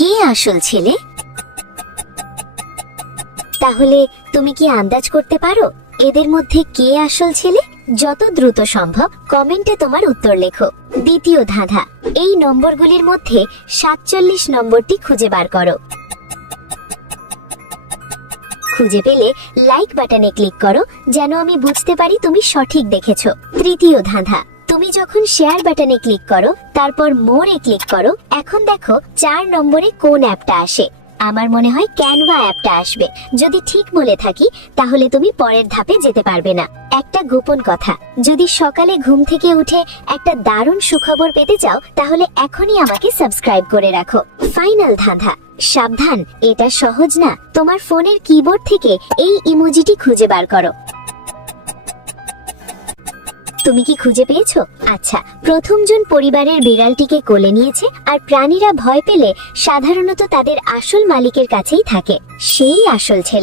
কে আসল ছেলে? তাহলে তুমি কি আন্দাজ করতে পারো এদের মধ্যে কে আসল ছেলে? যত দ্রুত সম্ভব কমেন্টে তোমার উত্তর লেখো। দ্বিতীয় ধাঁধা, এই নম্বরগুলির মধ্যে 47 নম্বরটি খুঁজে বার করো। খুঁজে পেলে লাইক বাটনে ক্লিক করো, যেন আমি বুঝতে পারি তুমি সঠিক দেখেছো। তৃতীয় ধাঁধা, তুমি যখন শেয়ার বাটনে ক্লিক করো তারপর মোরে ক্লিক করো, এখন দেখো 4 নম্বরে কোন অ্যাপটা আসে। আমার মনে হয় ক্যানভা অ্যাপটা আসবে। যদি ঠিক বলে থাকি তাহলে তুমি পরের ধাপে যেতে পারবে না। একটা গোপন কথা, যদি সকালে ঘুম থেকে উঠে একটা দারুণ সুখবর পেতে চাও তাহলে এখনই আমাকে সাবস্ক্রাইব করে রাখো। ফাইনাল ধাঁধা, সাবধান, এটা সহজ না। তোমার ফোনের কিবোর্ড থেকে এই ইমোজিটি খুঁজে বার করো। তুমি কি খুঁজে পেয়েছো? আচ্ছা, প্রথমজন পরিবারের বিড়ালটিকে কোলে নিয়েছে, আর প্রাণীরা ভয় পেলে সাধারণত তাদের আসল মালিকের কাছেই থাকে। সেই আসল ছেলে।